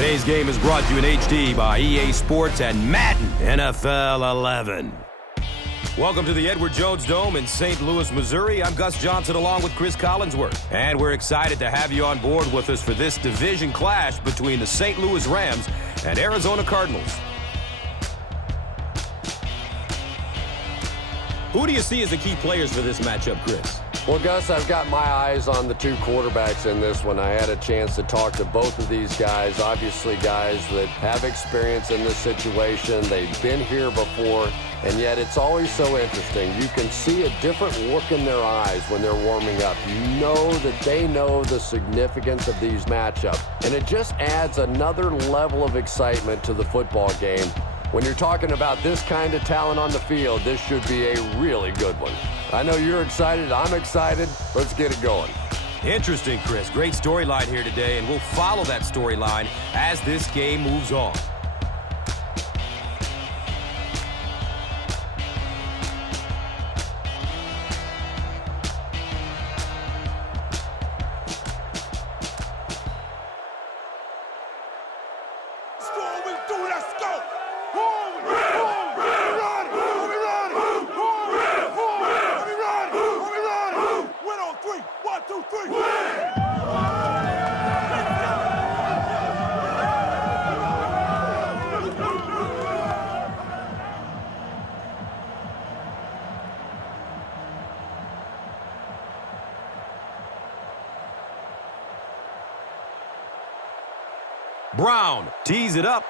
Today's game is brought to you in HD by EA Sports and Madden NFL 11. Welcome to the Edward Jones Dome in St. Louis, Missouri. I'm Gus Johnson along with Cris Collinsworth. And we're excited to have you on board with us for this division clash between the St. Louis Rams and Arizona Cardinals. Who do you see as the key players for this matchup, Cris? Well, Gus, I've got my eyes on the two quarterbacks in this one. I had a chance to talk to both of these guys, obviously guys that have experience in this situation. They've been here before, and yet it's always so interesting. You can see a different look in their eyes when they're warming up. You know that they know the significance of these matchups, and it just adds another level of excitement to the football game. When you're talking about this kind of talent on the field, this should be a really good one. I know you're excited. I'm excited. Let's get it going. Interesting, Cris. Great storyline here today, and we'll follow that storyline as this game moves on. Brown tees it up,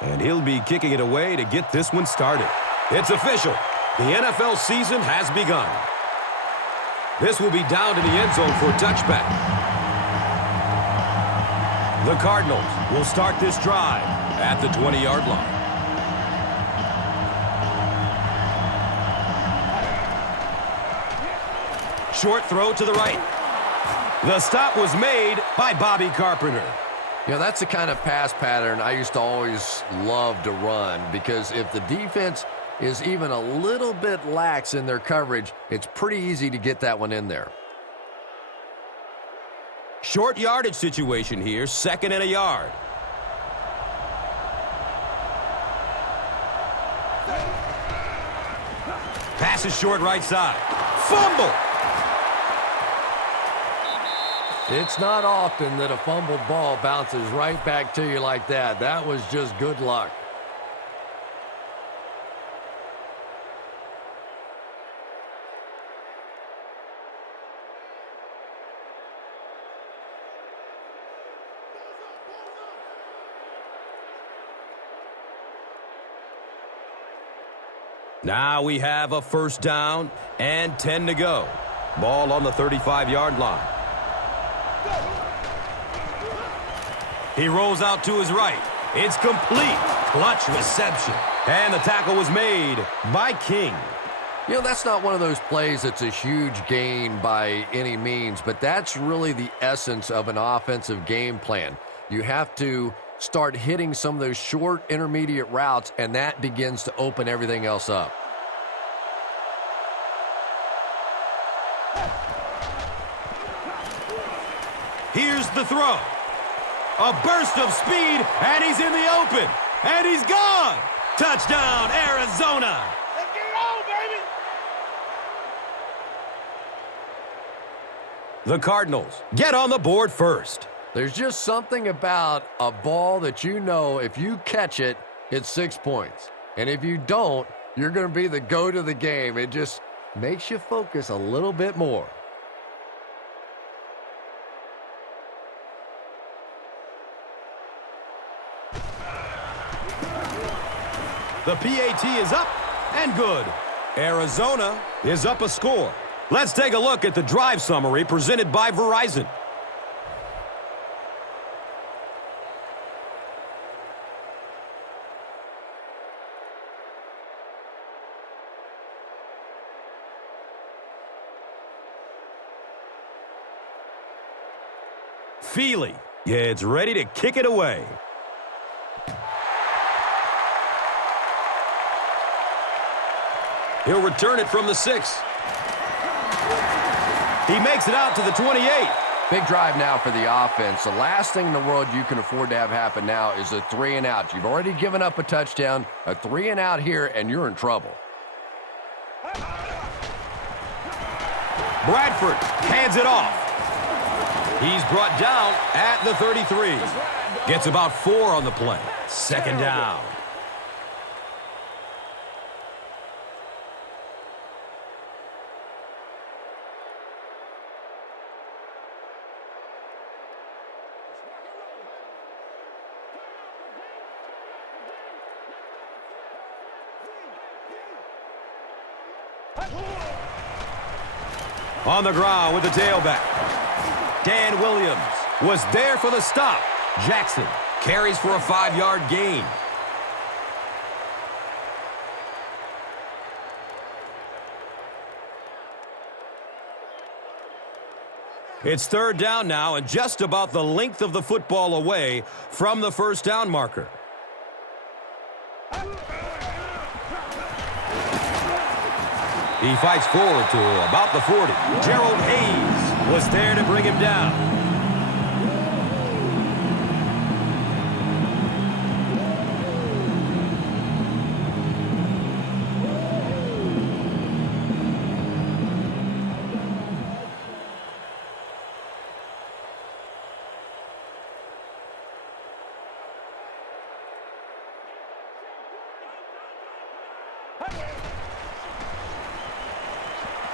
and he'll be kicking it away to get this one started. It's official. The NFL season has begun. This will be down to the end zone for a touchback. The Cardinals will start this drive at the 20-yard line. Short throw to the right. The stop was made by Bobby Carpenter. You know, that's the kind of pass pattern I used to always love to run, because if the defense is even a little bit lax in their coverage, it's pretty easy to get that one in there. Short yardage situation here, 2nd and a yard. Pass is short right side. Fumble! It's not often that a fumbled ball bounces right back to you like that. That was just good luck. Now we have a first down and 10 to go. Ball on the 35-yard line. He rolls out to his right. It's complete. Clutch reception. And the tackle was made by King. You know, that's not one of those plays that's a huge gain by any means, but that's really the essence of an offensive game plan. You have to start hitting some of those short intermediate routes, and that begins to open everything else up. Here's the throw. A burst of speed, and he's in the open. And he's gone. Touchdown, Arizona. Let's get it on, baby. The Cardinals get on the board first. There's just something about a ball that you know if you catch it, it's 6 points. And if you don't, you're going to be the goat of the game. It just makes you focus a little bit more. The PAT is up and good. Arizona is up a score. Let's take a look at the drive summary presented by Verizon. Feely gets ready to kick it away. He'll return it from the 6. He makes it out to the 28. Big drive now for the offense. The last thing in the world you can afford to have happen now is a 3 and out. You've already given up a touchdown, a 3 and out here, and you're in trouble. Bradford hands it off. He's brought down at the 33. Gets about 4 on the play. Second down. On the ground with the tailback. Dan Williams was there for the stop. Jackson carries for a 5-yard gain. It's third down now and just about the length of the football away from the first down marker. He fights forward to about the 40. Gerald Hayes was there to bring him down.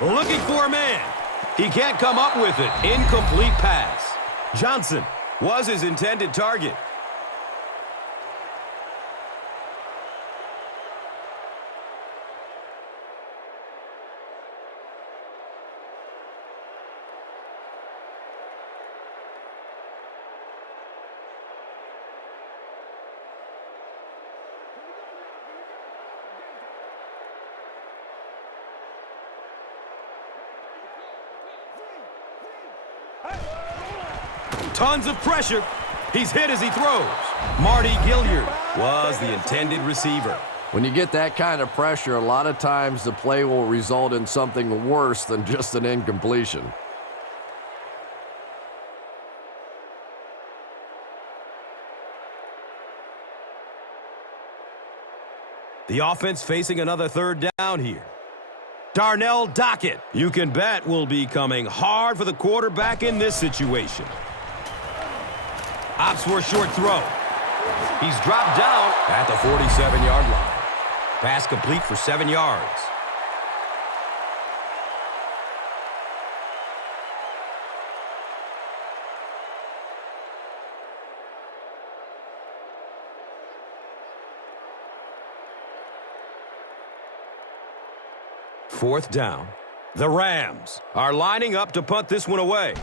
Looking for a man. He can't come up with it. Incomplete pass. Johnson was his intended target. Tons of pressure. He's hit as he throws. Marty Gilliard was the intended receiver. When you get that kind of pressure, a lot of times the play will result in something worse than just an incompletion. The offense facing another third down here. Darnell Dockett, you can bet, will be coming hard for the quarterback in this situation. Opts for a short throw. He's dropped down at the 47-yard line. Pass complete for 7 yards. Fourth down. The Rams are lining up to punt this one away.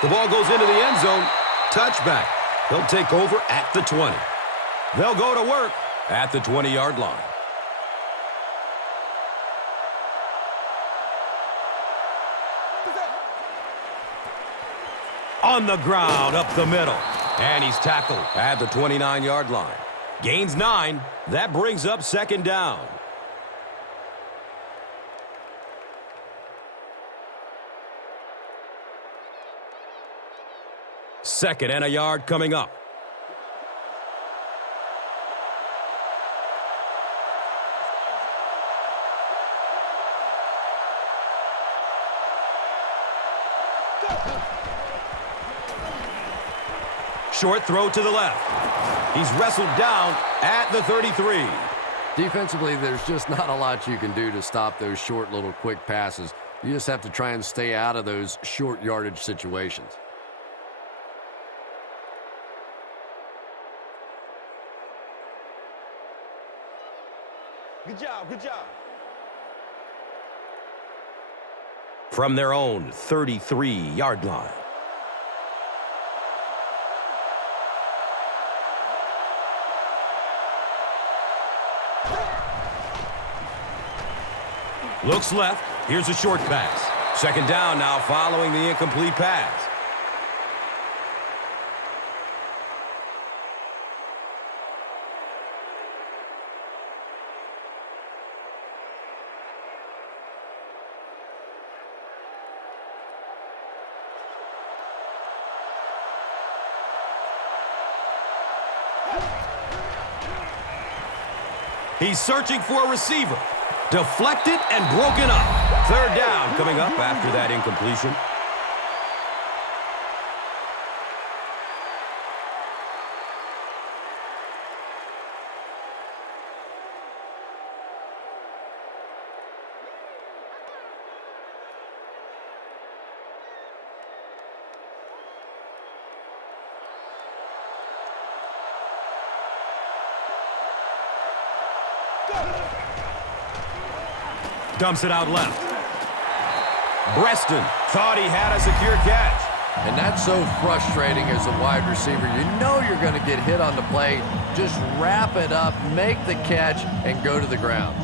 The ball goes into the end zone. Touchback. He'll take over at the 20. They'll go to work at the 20-yard line. On the ground, up the middle. And he's tackled at the 29-yard line. Gains 9. That brings up second down. Second and a yard coming up. Short throw to the left. He's wrestled down at the 33. Defensively, there's just not a lot you can do to stop those short little quick passes. You just have to try and stay out of those short yardage situations. Good job, good job. From their own 33-yard line. Looks left. Here's a short pass. Second down now following the incomplete pass. He's searching for a receiver. Deflected and broken up. Third down coming up after that incompletion. Dumps it out left. Breaston thought he had a secure catch. And that's so frustrating as a wide receiver. You know you're going to get hit on the play. Just wrap it up, make the catch, and go to the ground.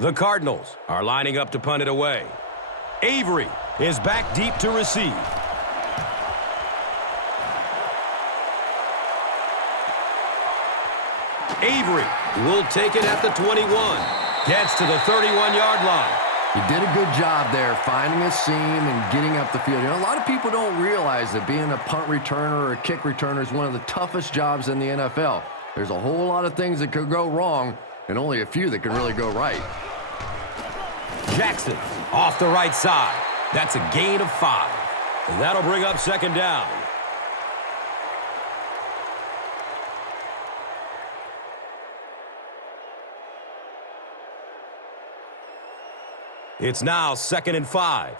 The Cardinals are lining up to punt it away. Avery is back deep to receive. Avery will take it at the 21. Gets to the 31-yard line. He did a good job there finding a seam and getting up the field. You know, a lot of people don't realize that being a punt returner or a kick returner is one of the toughest jobs in the NFL. There's a whole lot of things that could go wrong and only a few that can really go right. Jackson off the right side. That's a gain of 5. And that'll bring up second down. It's now 2nd and 5.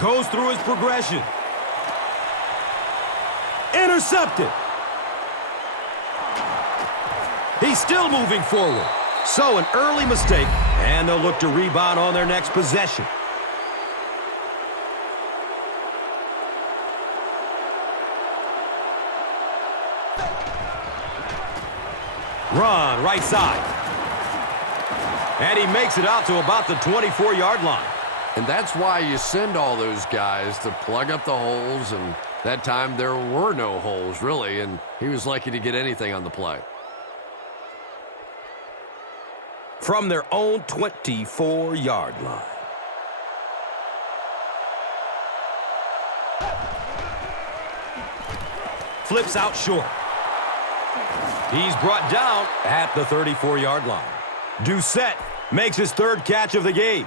Goes through his progression. Intercepted. He's still moving forward. So an early mistake, and they'll look to rebound on their next possession. Run, right side. And he makes it out to about the 24-yard line. And that's why you send all those guys to plug up the holes, and that time there were no holes, really, and he was lucky to get anything on the play. From their own 24-yard line. Flips out short. He's brought down at the 34-yard line. Doucette makes his 3rd catch of the game.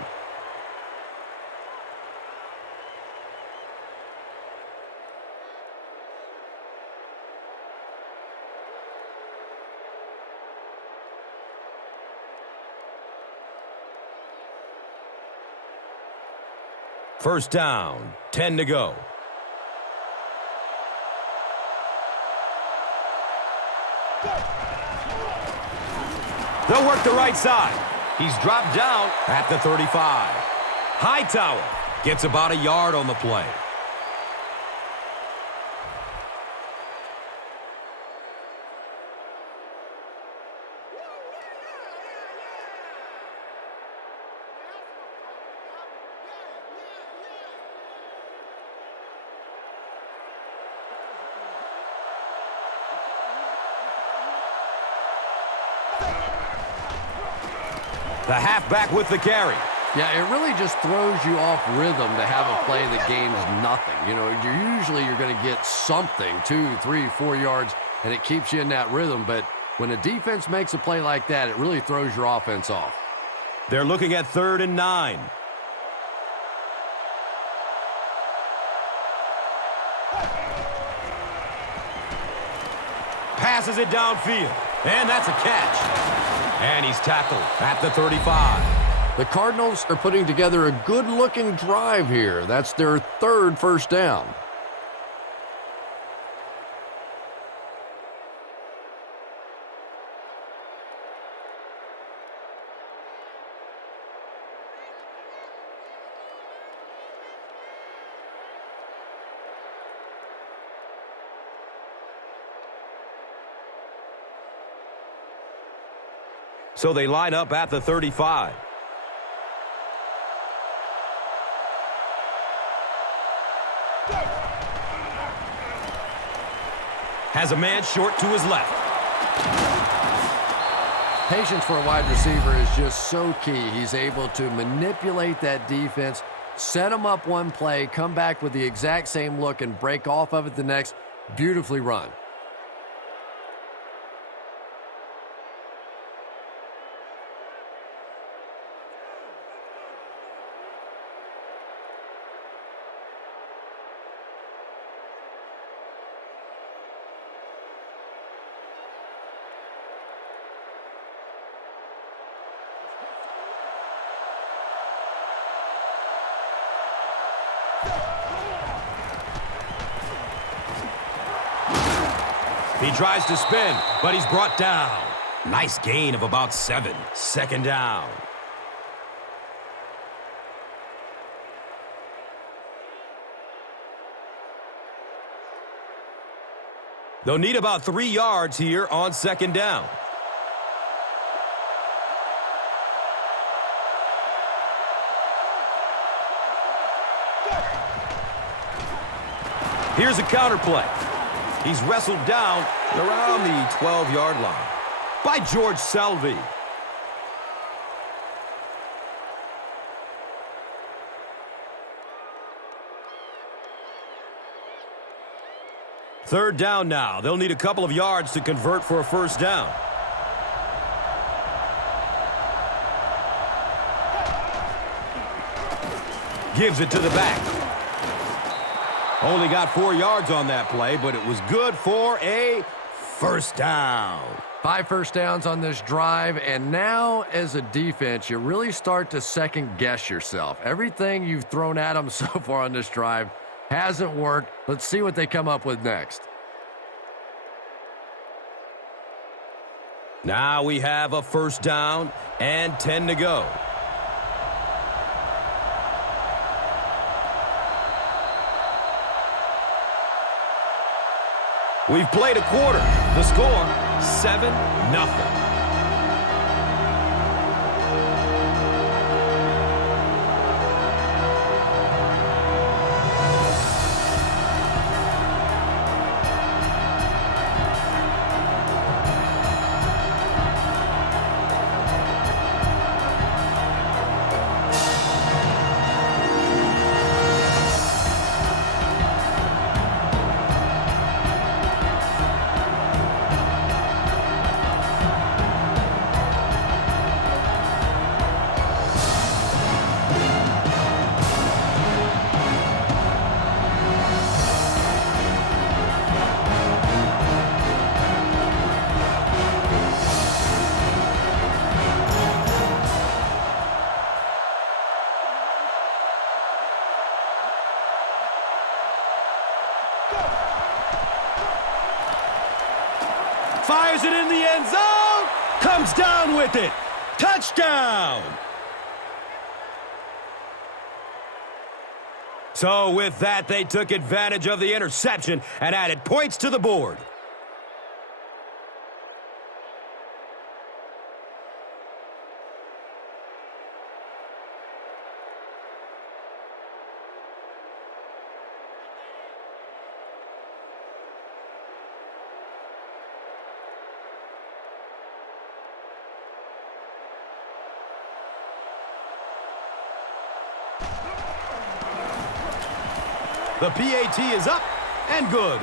First down, 10 to go. They'll work the right side. He's dropped down at the 35. Hightower gets about a yard on the play. The halfback with the carry. Yeah, it really just throws you off rhythm to have a play that gains nothing. You know, you're going to get something, 2, 3, 4 yards, and it keeps you in that rhythm. But when a defense makes a play like that, it really throws your offense off. They're looking at 3rd and 9. Passes it downfield, and that's a catch. And he's tackled at the 35. The Cardinals are putting together a good-looking drive here. That's their 3rd first down. So they line up at the 35. Has a man short to his left. Patience for a wide receiver is just so key. He's able to manipulate that defense, set them up one play, come back with the exact same look, and break off of it the next. Beautifully run. He tries to spin, but he's brought down. Nice gain of about 7. Second down. They'll need about 3 yards here on second down. Here's a counter play. He's wrestled down around the 12-yard line by George Selvey. Third down now. They'll need a couple of yards to convert for a first down. Gives it to the back. Only got 4 yards on that play, but it was good for a first down. 5 first downs on this drive, and now as a defense, you really start to second-guess yourself. Everything you've thrown at them so far on this drive hasn't worked. Let's see what they come up with next. Now we have a first down and 10 to go. We've played a quarter. The score, 7-0. Fires it in the end zone. Comes down with it. Touchdown. So with that, they took advantage of the interception and added points to the board. The PAT is up and good.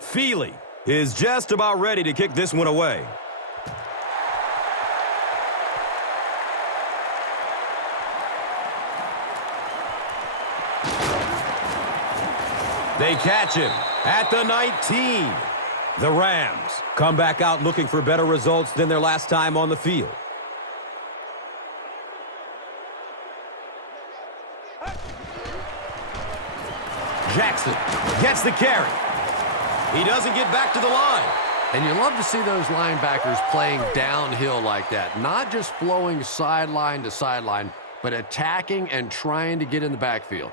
Feely is just about ready to kick this one away. They catch him at the 19. The Rams come back out looking for better results than their last time on the field. Jackson gets the carry. He doesn't get back to the line. And you love to see those linebackers playing downhill like that, not just flowing sideline to sideline, but attacking and trying to get in the backfield.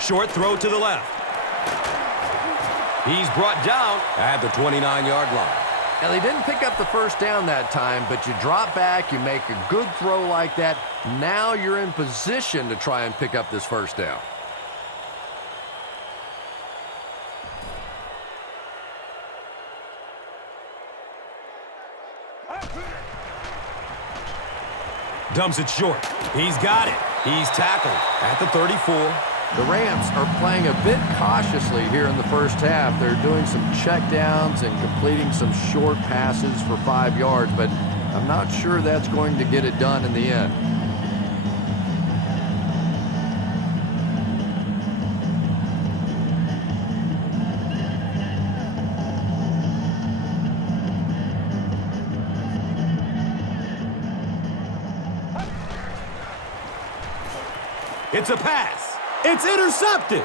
Short throw to the left. He's brought down at the 29-yard line. Now, they didn't pick up the first down that time, but you drop back, you make a good throw like that. Now you're in position to try and pick up this first down. Dumps it short. He's got it. He's tackled at the 34. The Rams are playing a bit cautiously here in the first half. They're doing some checkdowns and completing some short passes for 5 yards, but I'm not sure that's going to get it done in the end. It's a pass. It's intercepted.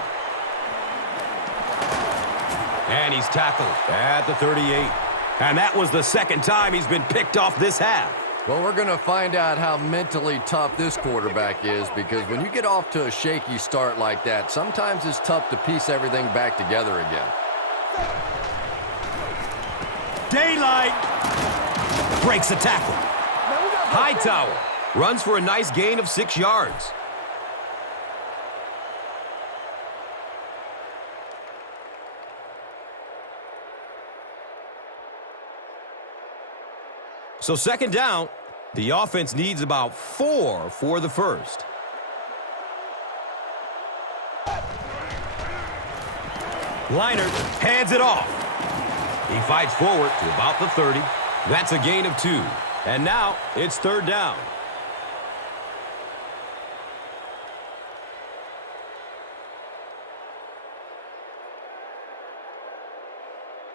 And he's tackled at the 38. And that was the second time he's been picked off this half. Well, we're going to find out how mentally tough this quarterback is, because when you get off to a shaky start like that, sometimes it's tough to piece everything back together again. Daylight. Breaks a tackle. Hightower runs for a nice gain of 6 yards. So second down, the offense needs about 4 for the first. Leinart hands it off. He fights forward to about the 30. That's a gain of 2. And now it's third down.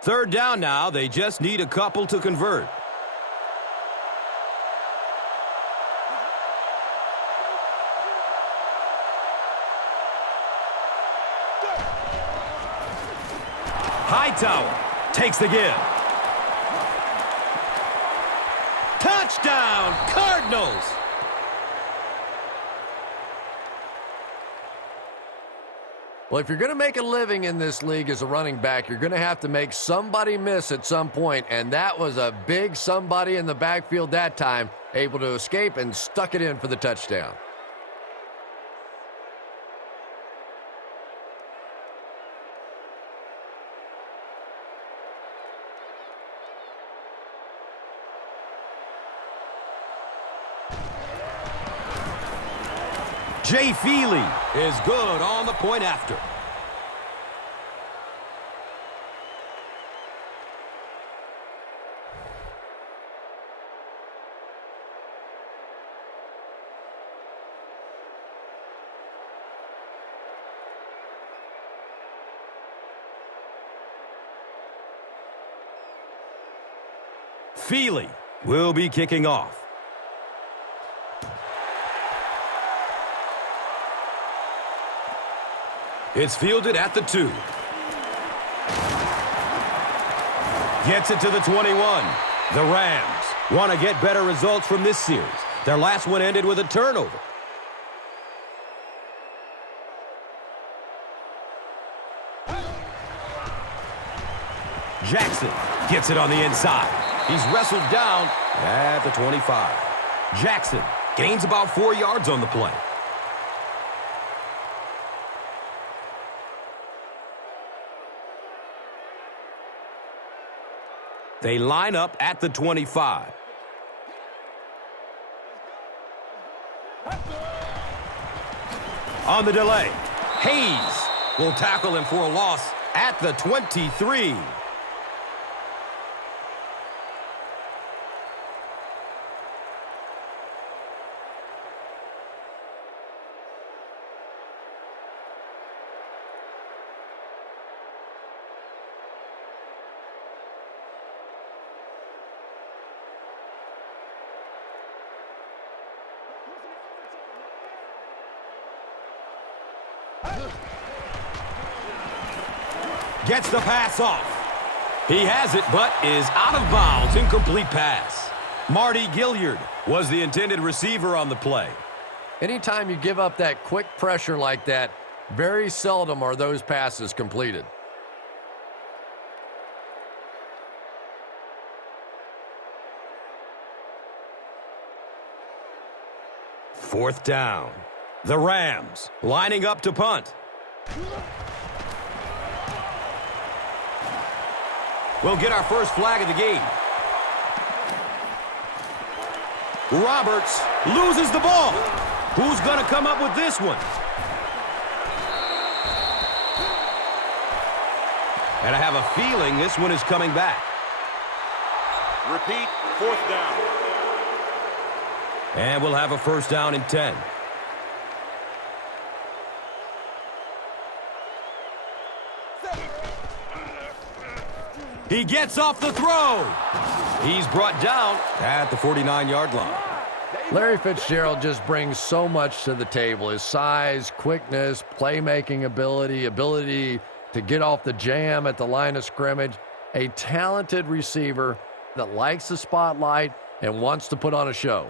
Third down now. They just need a couple to convert. Hightower takes the give. Touchdown, Cardinals! Well, if you're going to make a living in this league as a running back, you're going to have to make somebody miss at some point, and that was a big somebody in the backfield that time, able to escape and stuck it in for the touchdown. Jay Feely is good on the point after. Feely will be kicking off. It's fielded at the 2. Gets it to the 21. The Rams want to get better results from this series. Their last one ended with a turnover. Jackson gets it on the inside. He's wrestled down at the 25. Jackson gains about 4 yards on the play. They line up at the 25. On the delay, Hayes will tackle him for a loss at the 23. Gets the pass off. He has it, but is out of bounds. Incomplete pass. Marty Gilliard was the intended receiver on the play. Anytime you give up that quick pressure like that, very seldom are those passes completed. Fourth down. The Rams lining up to punt. We'll get our first flag of the game. Roberts loses the ball. Who's going to come up with this one? And I have a feeling this one is coming back. Repeat, fourth down. And we'll have a first down and 10. He gets off the throw. He's brought down at the 49-yard line. Larry Fitzgerald just brings so much to the table. His size, quickness, playmaking ability to get off the jam at the line of scrimmage. A talented receiver that likes the spotlight and wants to put on a show.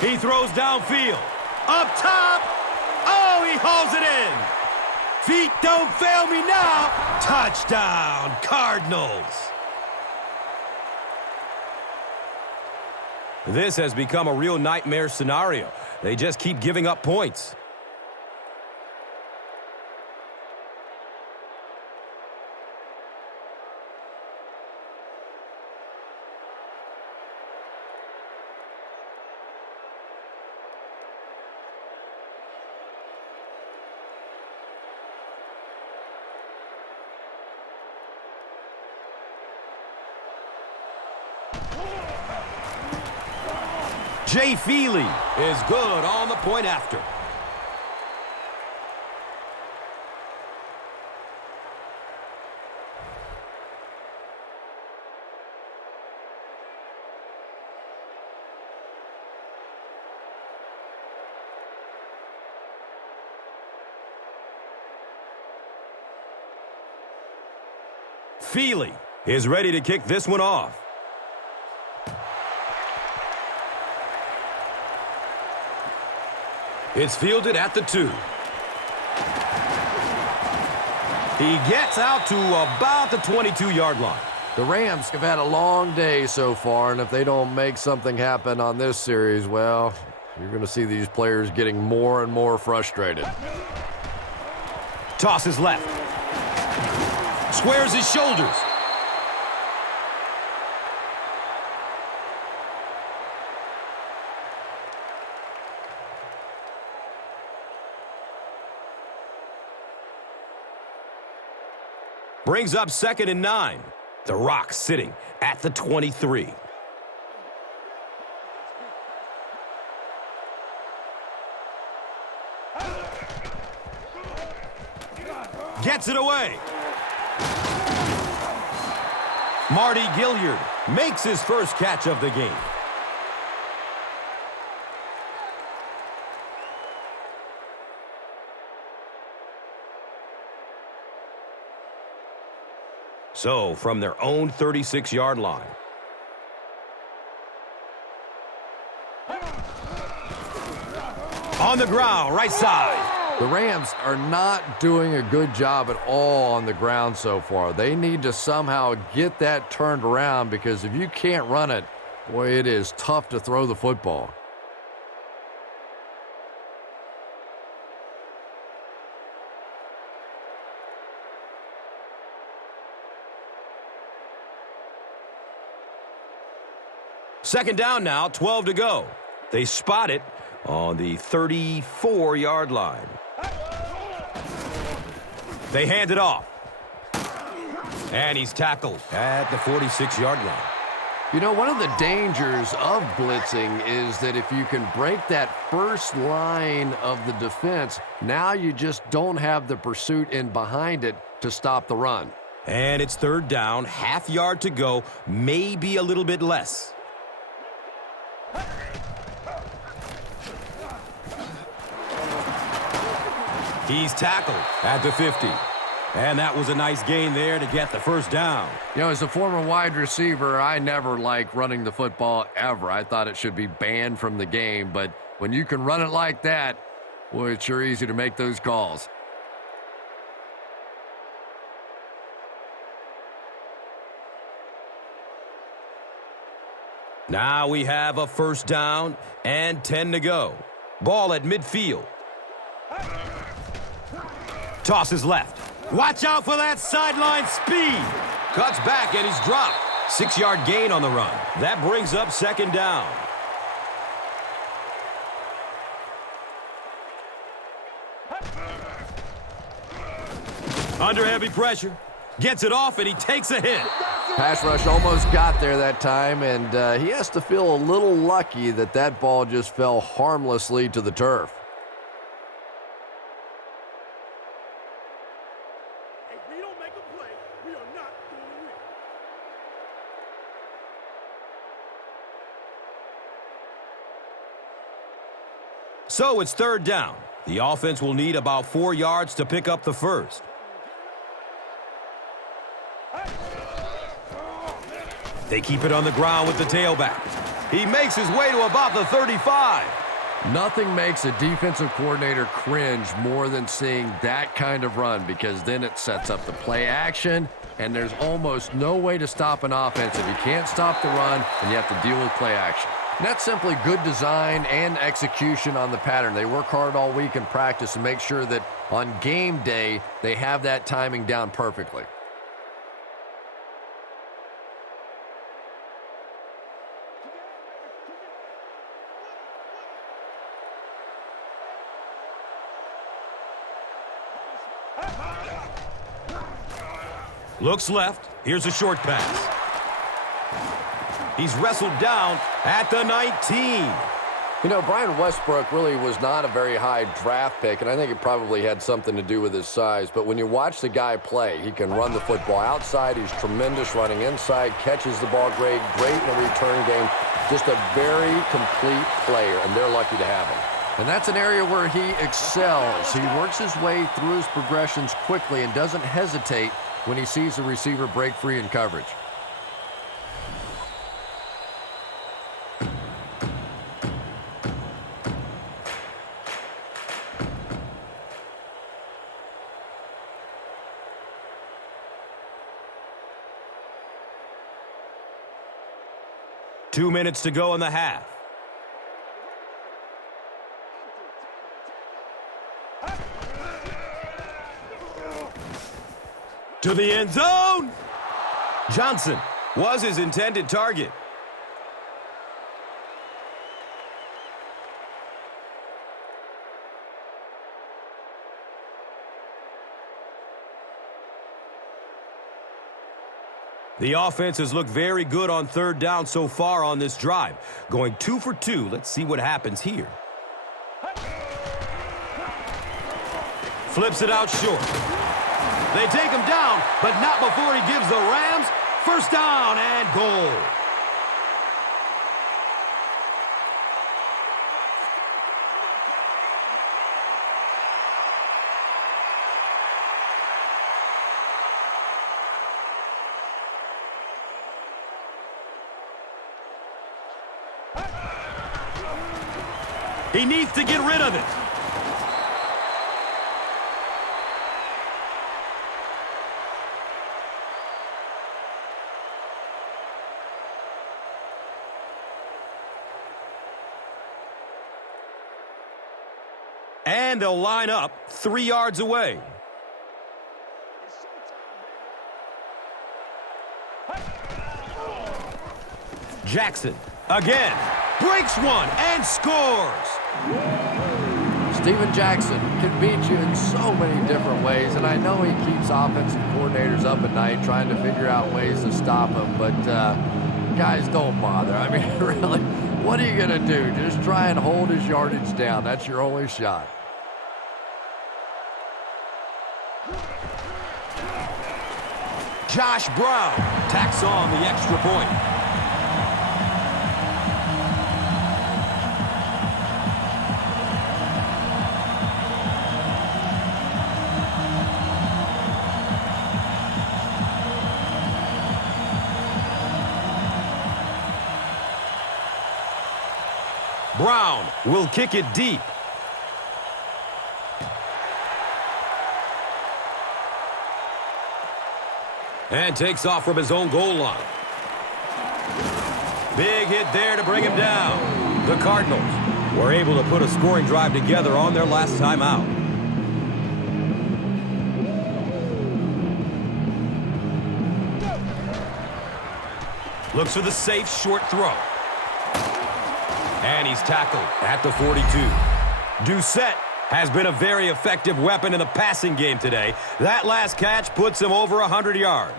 He throws downfield. Up top. Oh, he hauls it in. Feet don't fail me now. Touchdown, Cardinals. This has become a real nightmare scenario. They just keep giving up points. Jay Feely is good on the point after. Feely is ready to kick this one off. It's fielded at the 2. He gets out to about the 22-yard line. The Rams have had a long day so far, and if they don't make something happen on this series, well, you're going to see these players getting more and more frustrated. Tosses left. Squares his shoulders. Brings up 2nd and 9. The Rock sitting at the 23. Gets it away. Marty Gilliard makes his first catch of the game. So, from their own 36-yard line. On the ground, right side. The Rams are not doing a good job at all on the ground so far. They need to somehow get that turned around, because if you can't run it, boy, it is tough to throw the football. Second down now, 12 to go. They spot it on the 34-yard line. They hand it off. And he's tackled at the 46-yard line. You know, one of the dangers of blitzing is that if you can break that first line of the defense, now you just don't have the pursuit in behind it to stop the run. And it's third down, half yard to go, maybe a little bit less. He's tackled at the 50. And that was a nice gain there to get the first down. You know, as a former wide receiver, I never liked running the football ever. I thought it should be banned from the game. But when you can run it like that, boy, it's sure easy to make those calls. Now we have a first down and 10 to go. Ball at midfield. Tosses left. Watch out for that sideline speed. Cuts back and he's dropped. 6-yard gain on the run. That brings up second down. Under heavy pressure. Gets it off and he takes a hit. Pass rush almost got there that time, and he has to feel a little lucky that that ball just fell harmlessly to the turf. If we don't make a play, we are not going to win. So it's third down. The offense will need about 4 yards to pick up the first. They keep it on the ground with the tailback. He makes his way to about the 35. Nothing makes a defensive coordinator cringe more than seeing that kind of run, because then it sets up the play action, and there's almost no way to stop an offense if you can't stop the run and you have to deal with play action. And that's simply good design and execution on the pattern. They work hard all week in practice to make sure that on game day they have that timing down perfectly. Looks left. Here's a short pass. He's wrestled down at the 19. You know, Brian Westbrook really was not a very high draft pick, and I think it probably had something to do with his size. But when you watch the guy play, he can run the football outside. He's tremendous running inside, catches the ball great in the return game. Just a very complete player, and they're lucky to have him. And that's an area where he excels. He works his way through his progressions quickly and doesn't hesitate when he sees the receiver break free in coverage. Two minutes to go in the half. To the end zone. Johnson was his intended target. The offense has looked very good on third down so far on this drive. Going 2 for 2. Let's see what happens here. Flips it out short. They take him down, but not before he gives the Rams first down and goal. He needs to get rid of it. And they'll line up 3 yards away. Jackson again breaks one and scores. Steven Jackson can beat you in so many different ways, and I know he keeps offensive coordinators up at night trying to figure out ways to stop him, but guys, don't bother. I mean, really, what are you going to do? Just try and hold his yardage down. That's your only shot. Josh Brown tacks on the extra point. Brown will kick it deep. And takes off from his own goal line. Big hit there to bring him down. The Cardinals were able to put a scoring drive together on their last time out. Looks for the safe short throw. And he's tackled at the 42. Doucette has been a very effective weapon in the passing game today. That last catch puts him over 100 yards.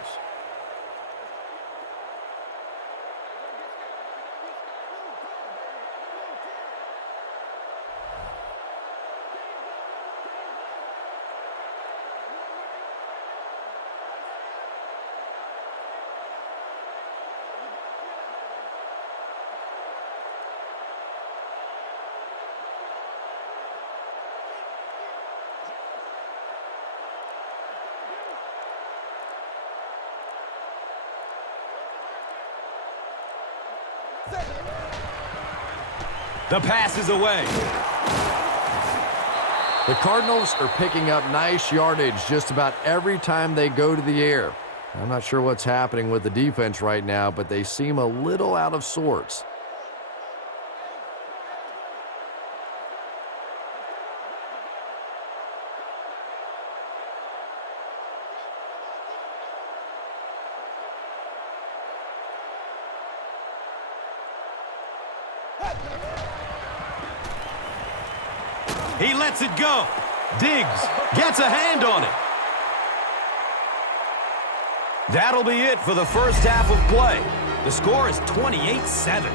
The pass is away. The Cardinals are picking up nice yardage just about every time they go to the air. I'm not sure what's happening with the defense right now, but they seem a little out of sorts. He lets it go. Diggs gets a hand on it. That'll be it for the first half of play. The score is 28-7.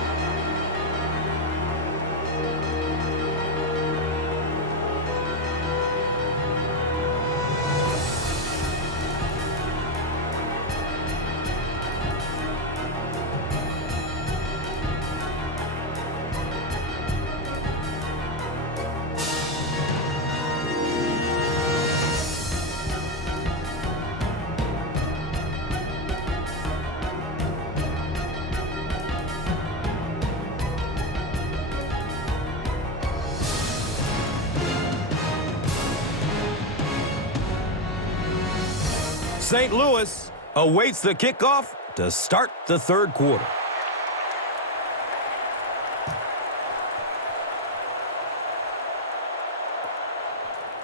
St. Louis awaits the kickoff to start the third quarter.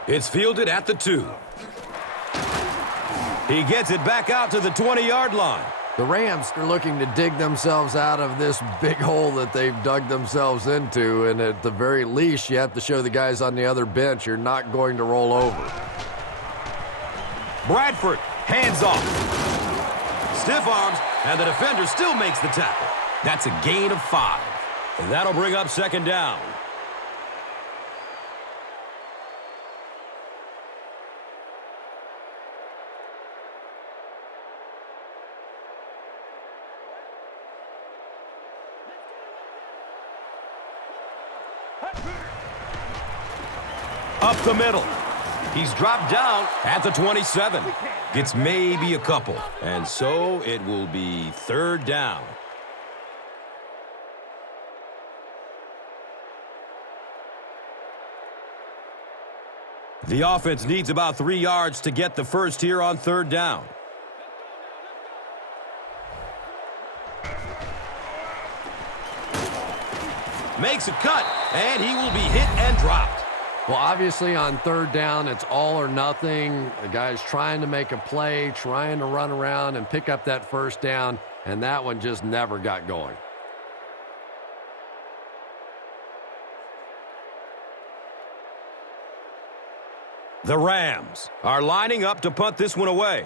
It's fielded at the 2. He gets it back out to the 20-yard line. The Rams are looking to dig themselves out of this big hole that they've dug themselves into, and at the very least, you have to show the guys on the other bench you're not going to roll over. Bradford, hands off. Stiff arms, and the defender still makes the tackle. That's a gain of 5. And that'll bring up second down. Up the middle. He's dropped down at the 27. Gets maybe a couple. And so it will be third down. The offense needs about 3 yards to get the first here on third down. Makes a cut, and he will be hit and dropped. Well, obviously on third down, it's all or nothing. The guy's trying to make a play, trying to run around and pick up that first down, and that one just never got going. The Rams are lining up to punt this one away.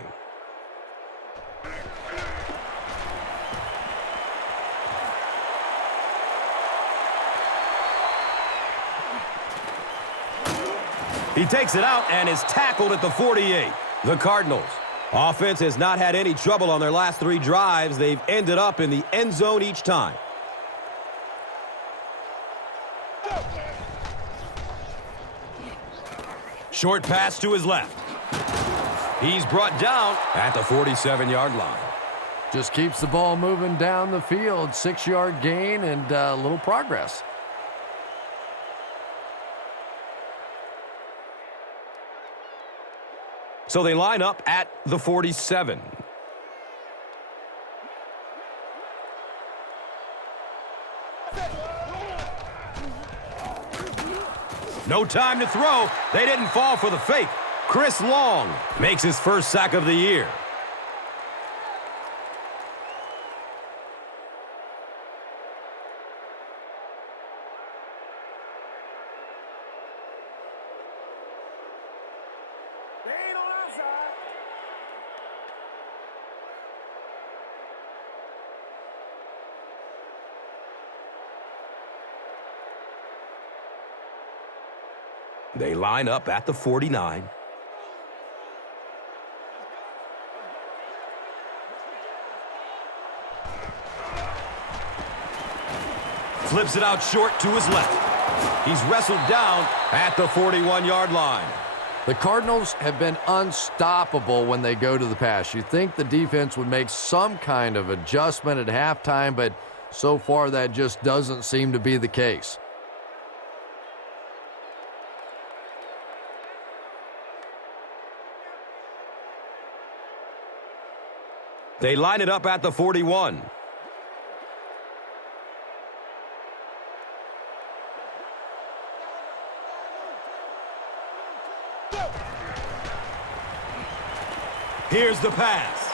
He takes it out and is tackled at the 48. The Cardinals offense has not had any trouble on their last 3 drives. They've ended up in the end zone each time. Short pass to his left. He's brought down at the 47-yard line. Just keeps the ball moving down the field. 6-yard gain and a little progress. So they line up at the 47. No time to throw. They didn't fall for the fake. Chris Long makes his first sack of the year. They ain't on our side. They line up at the 49. Flips it out short to his left. He's wrestled down at the 41-yard line. The Cardinals have been unstoppable when they go to the pass. You'd think the defense would make some kind of adjustment at halftime, but so far that just doesn't seem to be the case. They line it up at the 41. Here's the pass.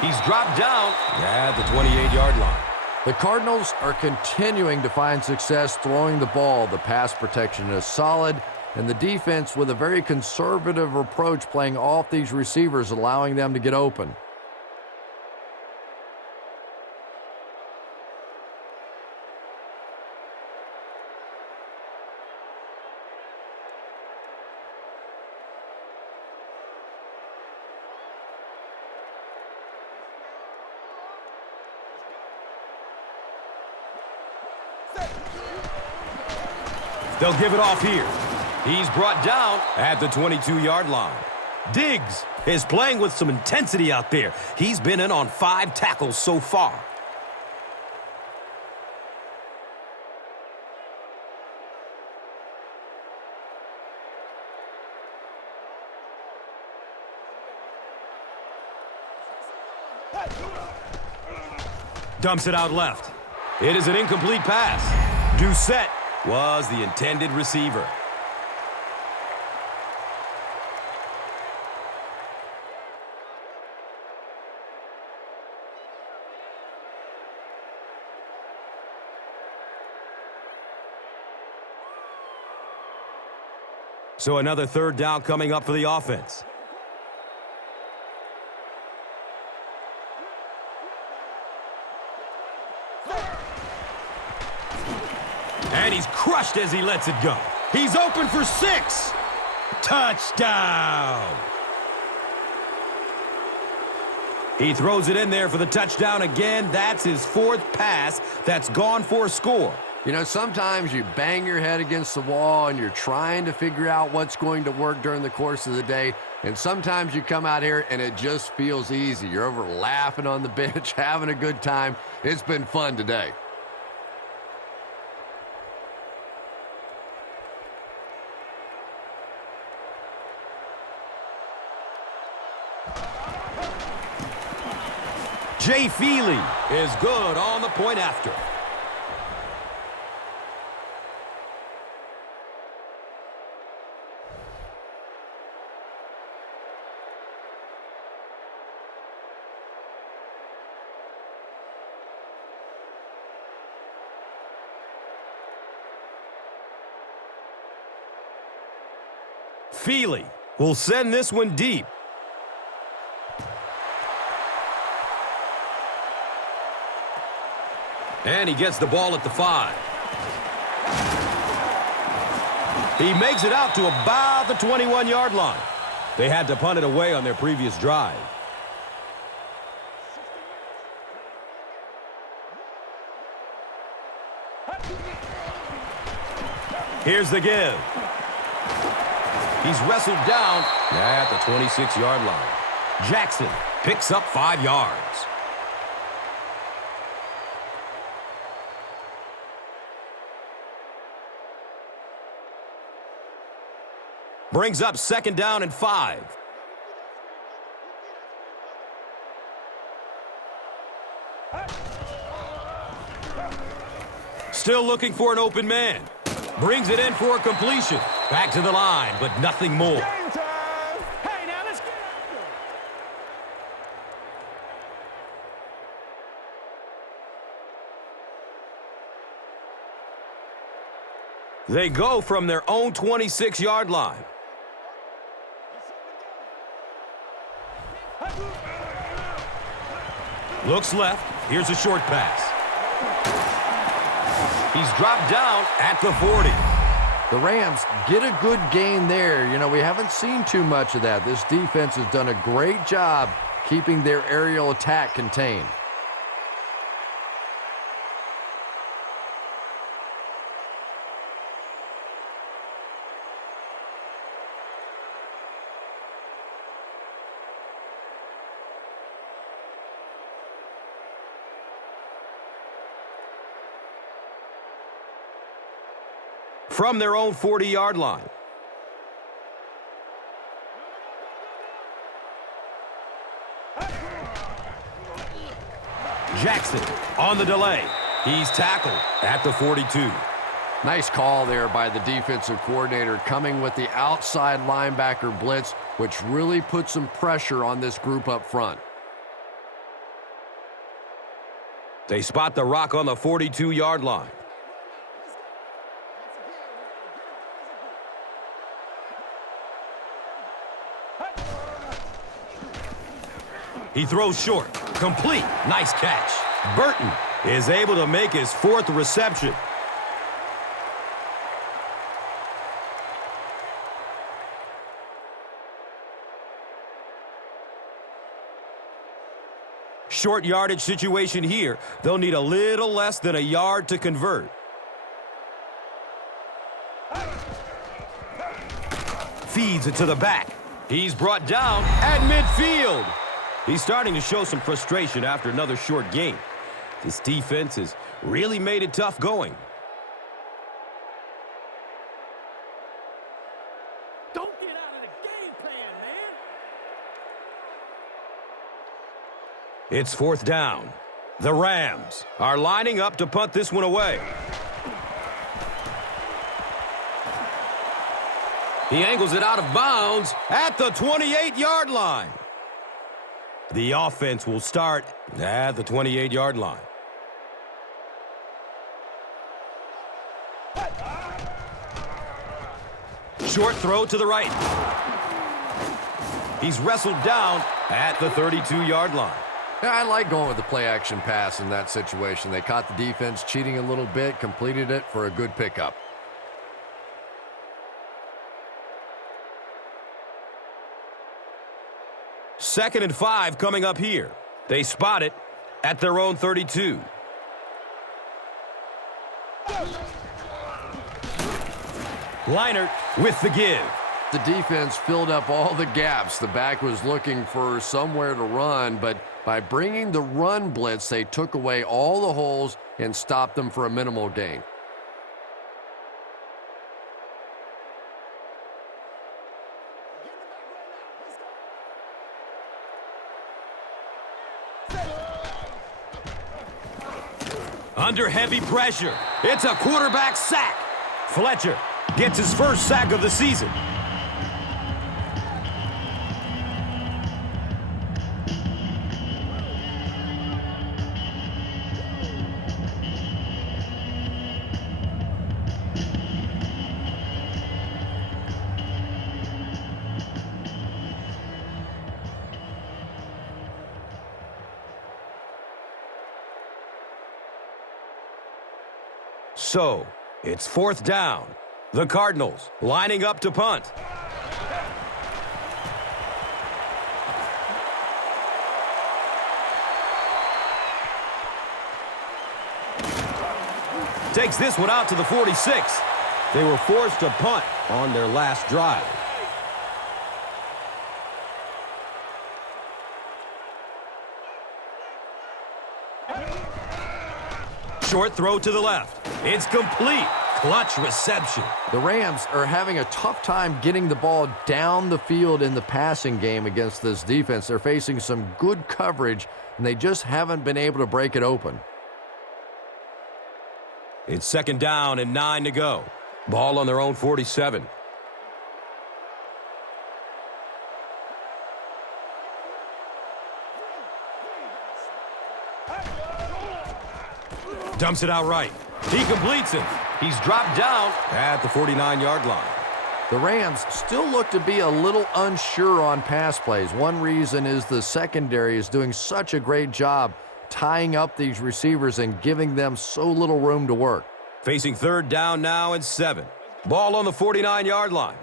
He's dropped down at the 28-yard line. The Cardinals are continuing to find success throwing the ball. The pass protection is solid, and the defense with a very conservative approach playing off these receivers, allowing them to get open. They'll give it off here. He's brought down at the 22-yard line. Diggs is playing with some intensity out there. He's been in on 5 tackles so far. Dumps it out left. It is an incomplete pass. Doucette was the intended receiver. So another third down coming up for the offense. And he's crushed as he lets it go. He's open for 6. Touchdown. He throws it in there for the touchdown again. That's his 4th pass that's gone for a score. You know, sometimes you bang your head against the wall and you're trying to figure out what's going to work during the course of the day. And sometimes you come out here and it just feels easy. You're over laughing on the bench, having a good time. It's been fun today. Jay Feely is good on the point after. Feely will send this one deep. And he gets the ball at the 5. He makes it out to about the 21-yard line. They had to punt it away on their previous drive. Here's the give. He's wrestled down at the 26-yard line. Jackson picks up 5 yards. Brings up 2nd down and 5. Still looking for an open man. Brings it in for a completion. Back to the line, but nothing more. Game time! Hey, now let's get after it. They go from their own 26-yard line. Looks left. Here's a short pass. He's dropped down at the 40. The Rams get a good gain there. You know, we haven't seen too much of that. This defense has done a great job keeping their aerial attack contained. From their own 40-yard line. Jackson on the delay. He's tackled at the 42. Nice call there by the defensive coordinator, coming with the outside linebacker blitz, which really put some pressure on this group up front. They spot the rock on the 42-yard line. He throws short. Complete. Nice catch. Burton is able to make his 4th reception. Short yardage situation here. They'll need a little less than a yard to convert. Feeds it to the back. He's brought down at midfield. He's starting to show some frustration after another short game. This defense has really made it tough going. Don't get out of the game plan, man. It's 4th down. The Rams are lining up to punt this one away. He angles it out of bounds at the 28-yard line. The offense will start at the 28-yard line. Short throw to the right. He's wrestled down at the 32-yard line. Yeah, I like going with the play-action pass in that situation. They caught the defense cheating a little bit, completed it for a good pickup. Second and 5 coming up here. They spot it at their own 32. Leinart with the give. The defense filled up all the gaps. The back was looking for somewhere to run, but by bringing the run blitz, they took away all the holes and stopped them for a minimal gain. Under heavy pressure, it's a quarterback sack. Fletcher gets his first sack of the season. So, it's 4th down. The Cardinals lining up to punt. Takes this one out to the 46. They were forced to punt on their last drive. Short throw to the left. It's complete. clutch reception. The Rams are having a tough time getting the ball down the field in the passing game against this defense. They're facing some good coverage, and they just haven't been able to break it open. It's 2nd down and 9 to go. Ball on their own 47. Dumps it out right. He completes it. He's dropped down at the 49-yard line. The Rams still look to be a little unsure on pass plays. One reason is the secondary is doing such a great job tying up these receivers and giving them so little room to work. Facing 3rd down now and 7. Ball on the 49-yard line.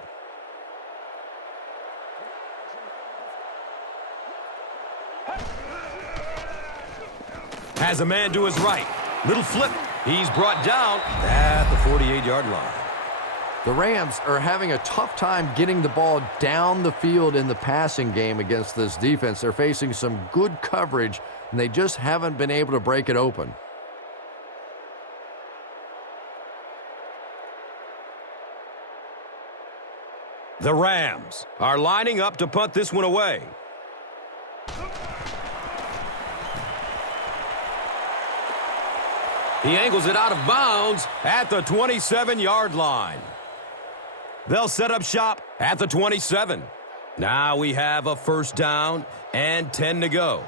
Has a man to his right. Little flip. He's brought down at the 48-yard line. The Rams are having a tough time getting the ball down the field in the passing game against this defense. They're facing some good coverage, and they just haven't been able to break it open. The Rams are lining up to punt this one away. He angles it out of bounds at the 27-yard line. They'll set up shop at the 27. Now we have a 1st down and 10 to go.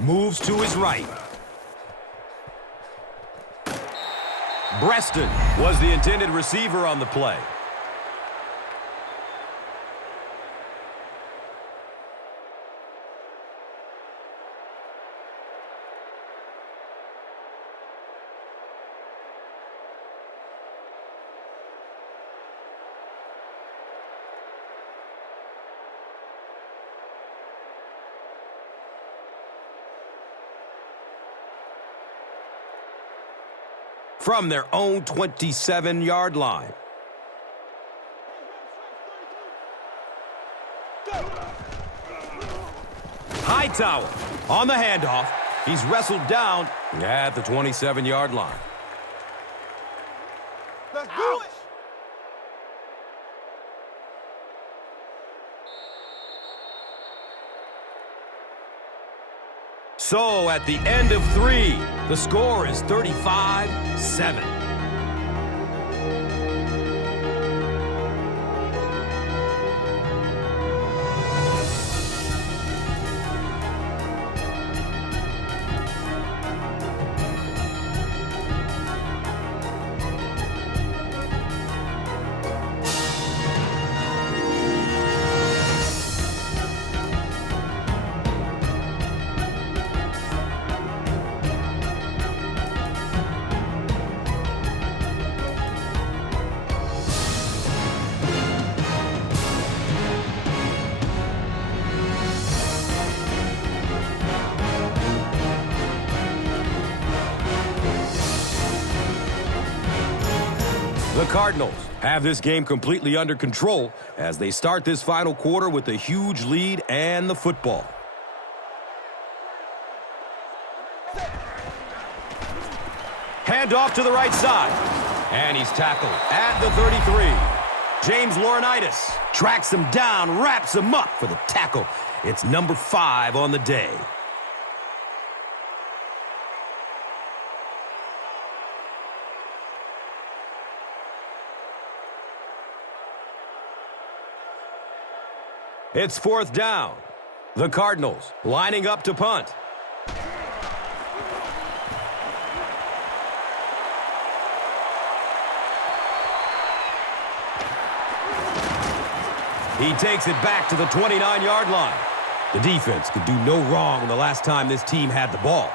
Moves to his right. Breaston was the intended receiver on the play. From their own 27-yard line. Hightower on the handoff. He's wrestled down at the 27-yard line. Let's do it. So at the end of 3, the score is 35-7. The Cardinals have this game completely under control as they start this final quarter with a huge lead and the football. Hand off to the right side. And he's tackled at the 33. James Laurinaitis tracks him down, wraps him up for the tackle. It's number 5 on the day. It's 4th down. The Cardinals lining up to punt. He takes it back to the 29-yard line. The defense could do no wrong the last time this team had the ball.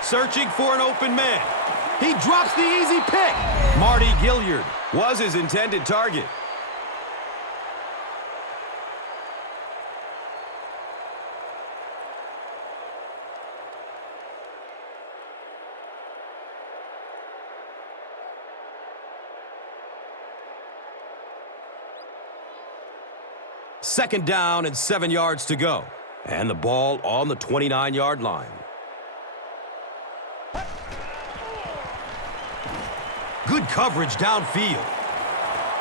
Searching for an open man. He drops the easy pick. Marty Gilliard was his intended target. 2nd down and 7 yards to go. And the ball on the 29-yard line. Good coverage downfield.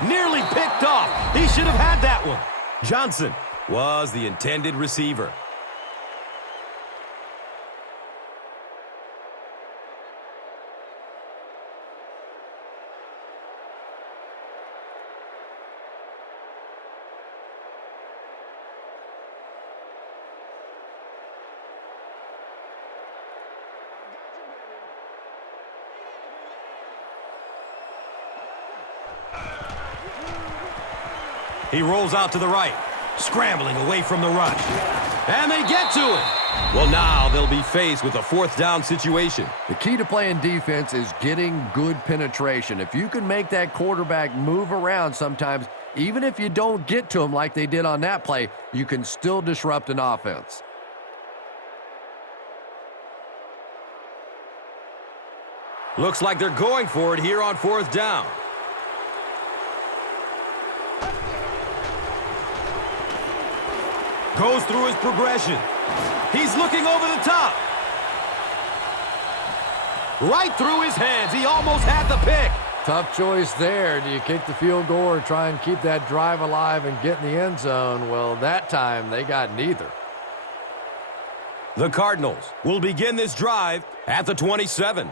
Nearly picked off. He should have had that one. Johnson was the intended receiver. He rolls out to the right, scrambling away from the rush. And they get to it. Well, now they'll be faced with a 4th down situation. The key to playing defense is getting good penetration. If you can make that quarterback move around sometimes, even if you don't get to him like they did on that play, you can still disrupt an offense. Looks like they're going for it here on 4th down. Goes through his progression. He's looking over the top. Right through his hands. He almost had the pick. Tough choice there. Do you kick the field goal or try and keep that drive alive and get in the end zone? Well, that time they got neither. The Cardinals will begin this drive at the 27.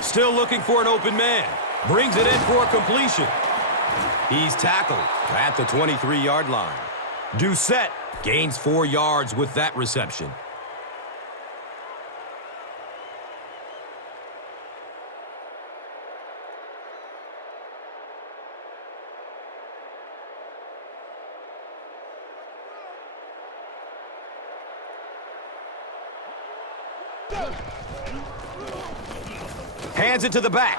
Still looking for an open man. Brings it in for a completion. He's tackled at the 23-yard line. Doucette gains 4 yards with that reception. Hands it to the back.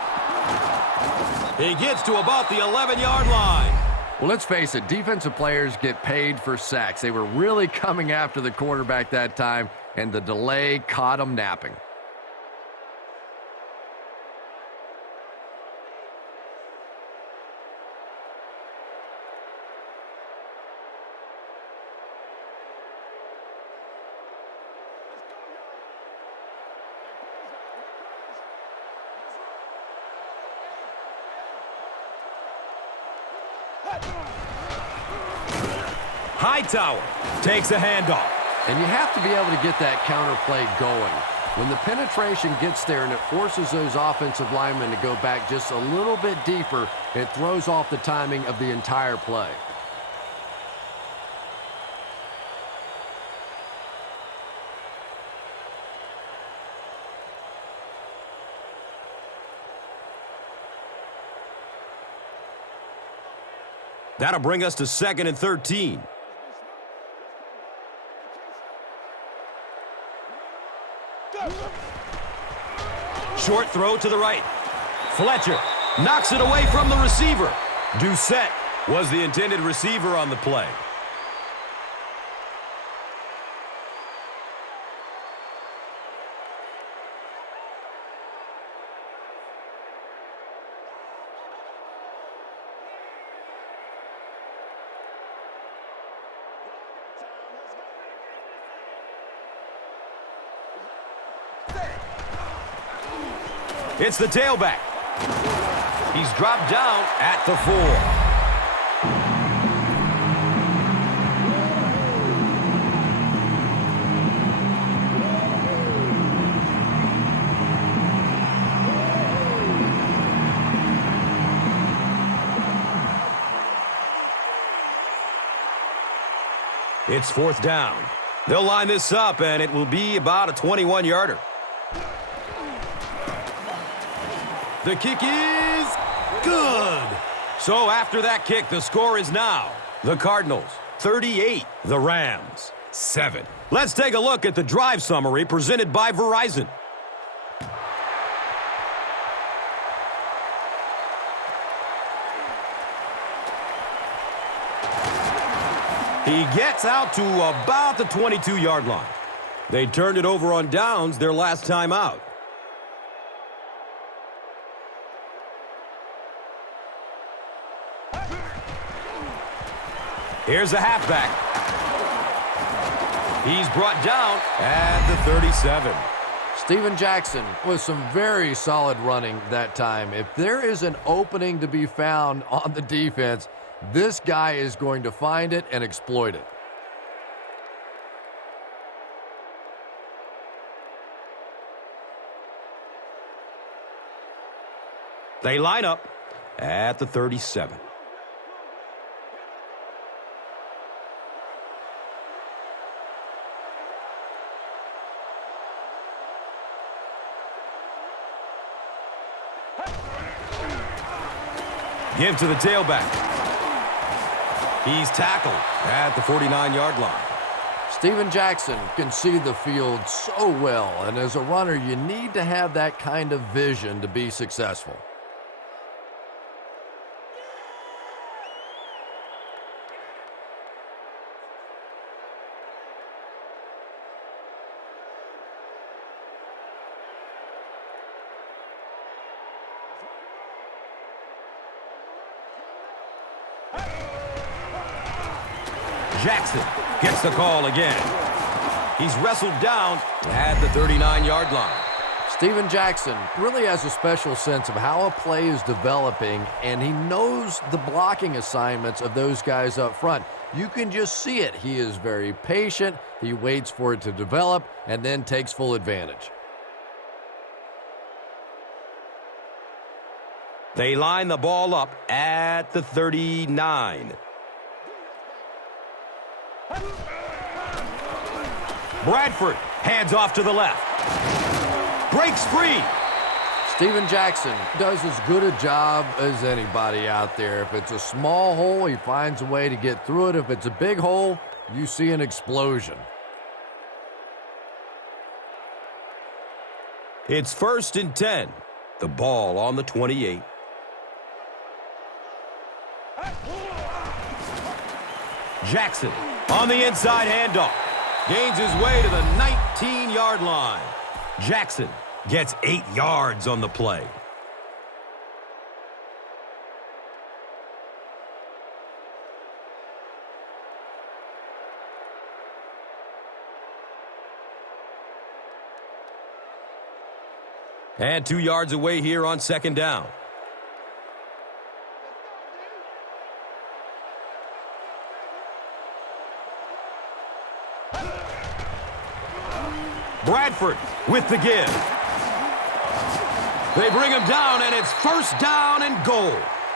He gets to about the 11-yard line. Well, let's face it, defensive players get paid for sacks. They were really coming after the quarterback that time, and the delay caught them napping. Hightower takes a handoff. And you have to be able to get that counter play going. When the penetration gets there and it forces those offensive linemen to go back just a little bit deeper, it throws off the timing of the entire play. That'll bring us to 2nd and 13. Short throw to the right. Fletcher knocks it away from the receiver. Doucette was the intended receiver on the play. It's the tailback. He's dropped down at the 4. It's 4th down. They'll line this up, and it will be about a 21-yarder. The kick is good. So after that kick, the score is now the Cardinals 38, the Rams 7. Let's take a look at the drive summary presented by Verizon. He gets out to about the 22-yard line. They turned it over on downs their last time out. Here's the halfback. He's brought down at the 37. Steven Jackson with some very solid running that time. If there is an opening to be found on the defense, this guy is going to find it and exploit it. They line up at the 37. Give to the tailback. He's tackled at the 49-yard line. Steven Jackson can see the field so well, and as a runner, you need to have that kind of vision to be successful. Jackson gets the call again. He's wrestled down at the 39-yard line. Steven Jackson really has a special sense of how a play is developing, and he knows the blocking assignments of those guys up front. You can just see it. He is very patient. He waits for it to develop and then takes full advantage. They line the ball up at the 39. Bradford hands off to the left. Breaks free. Steven Jackson does as good a job as anybody out there. If it's a small hole, he finds a way to get through it. If it's a big hole, you see an explosion. It's 1st and 10. The ball on the 28. Jackson on the inside handoff. Gains his way to the 19-yard line. Jackson gets 8 yards on the play. And 2 yards away here on 2nd down. Bradford with the give. They bring him down, and it's 1st down and goal.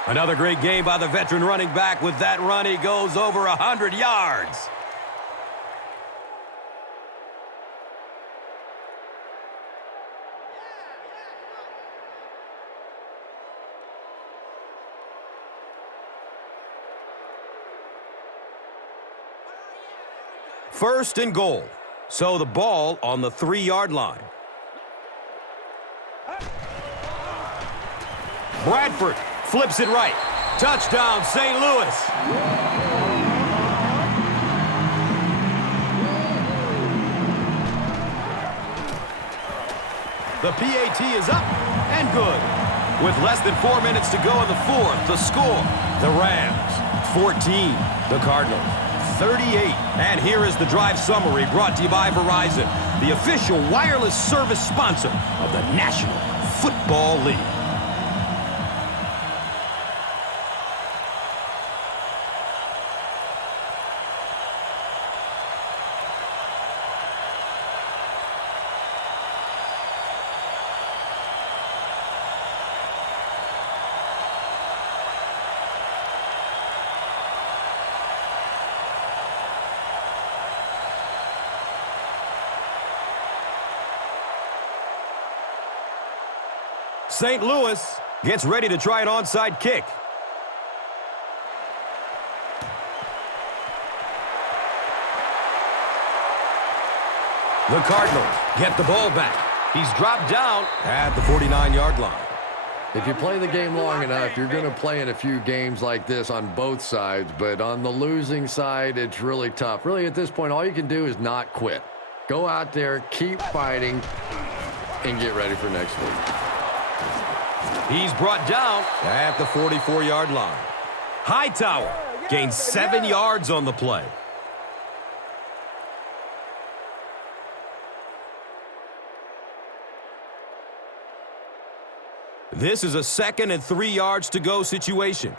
Another great game by the veteran running back. With that run, he goes over 100 yards. First and goal. So the ball on the 3-yard line. Bradford flips it right. Touchdown, St. Louis. The PAT is up and good. With less than 4 minutes to go in the 4th, the score, the Rams 14, the Cardinals 38. And here is the drive summary brought to you by Verizon, the official wireless service sponsor of the National Football League. St. Louis gets ready to try an onside kick. The Cardinals get the ball back. He's dropped down at the 49-yard line. If you play the game long enough, you're going to play in a few games like this on both sides, but on the losing side, it's really tough. Really, at this point, all you can do is not quit. Go out there, keep fighting, and get ready for next week. He's brought down at the 44-yard line. Hightower Gained 7 yards on the play. This is a 2nd and 3 yards to go situation.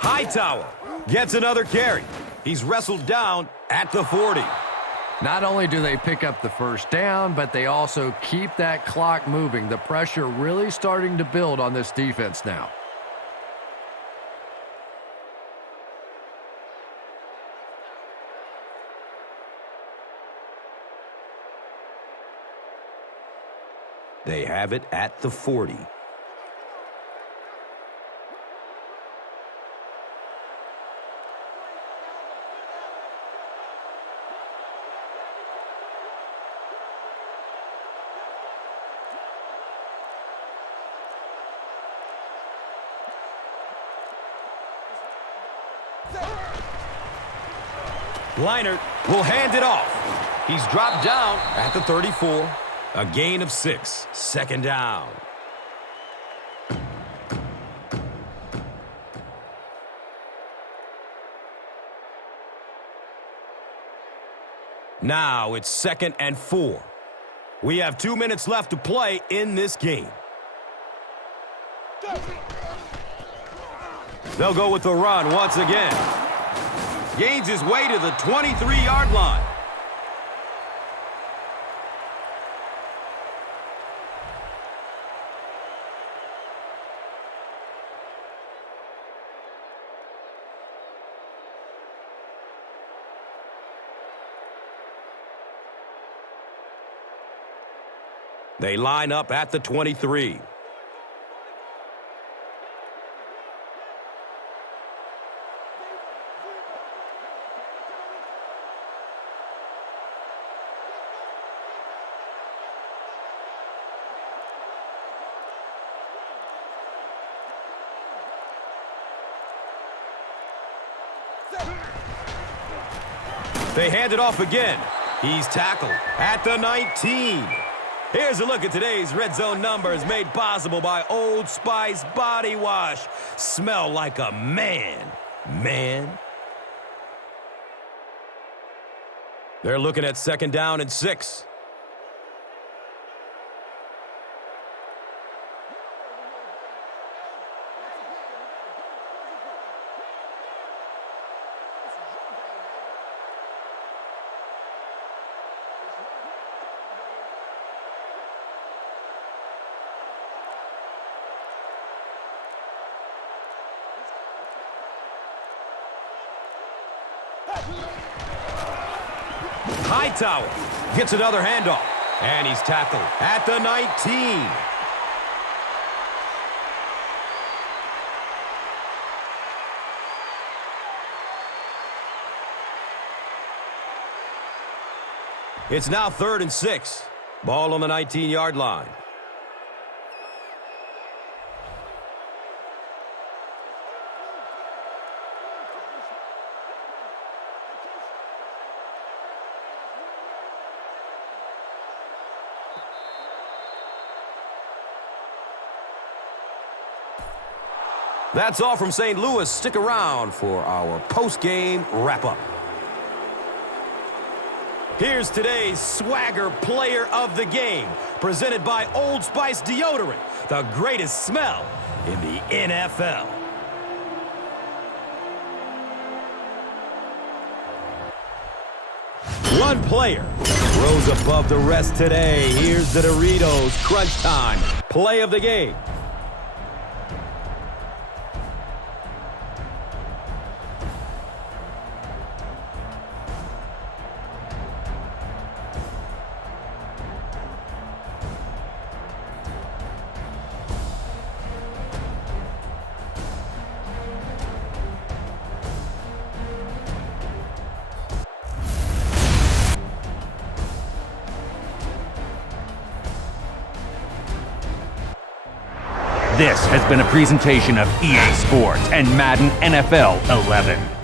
Hightower gets another carry. He's wrestled down at the 40. Not only do they pick up the first down, but they also keep that clock moving. The pressure really starting to build on this defense now. They have it at the 40. Leinart will hand it off. He's dropped down at the 34. A gain of 6. 2nd down. Now it's 2nd and 4. We have 2 minutes left to play in this game. They'll go with the run once again. Gains his way to the 23-yard line. They line up at the 23. They hand it off again. He's tackled at the 19. Here's a look at today's Red Zone numbers made possible by Old Spice Body Wash. Smell like a man. Man. They're looking at 2nd down and 6. Hightower gets another handoff, and he's tackled at the 19. It's now 3rd and 6. Ball on the 19-yard line. That's all from St. Louis. Stick around for our post-game wrap-up. Here's today's Swagger Player of the Game, presented by Old Spice Deodorant, the greatest smell in the NFL. One player rose above the rest today. Here's the Doritos Crunch Time Play of the Game. This has been a presentation of EA Sports and Madden NFL 11.